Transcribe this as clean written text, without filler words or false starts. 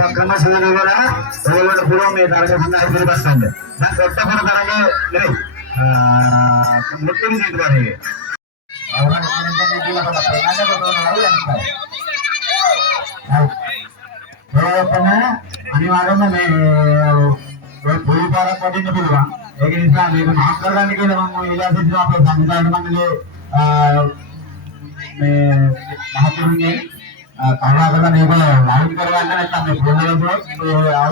పక్కన సూర్యుడు కూడా ఎవరి పూర్వం మీ తరగతి బస్తండి నాకు కొత్త కూడా తరగ ముట్టింది తీసుకోవాలి అనివార్యంగా పోలీపాల పట్టిన పిలువ మీకు మాట్లాడడానికి ఇలా సంఘాల మంది మహత్తుని कर्नाटक नहीं लाइन करवाने और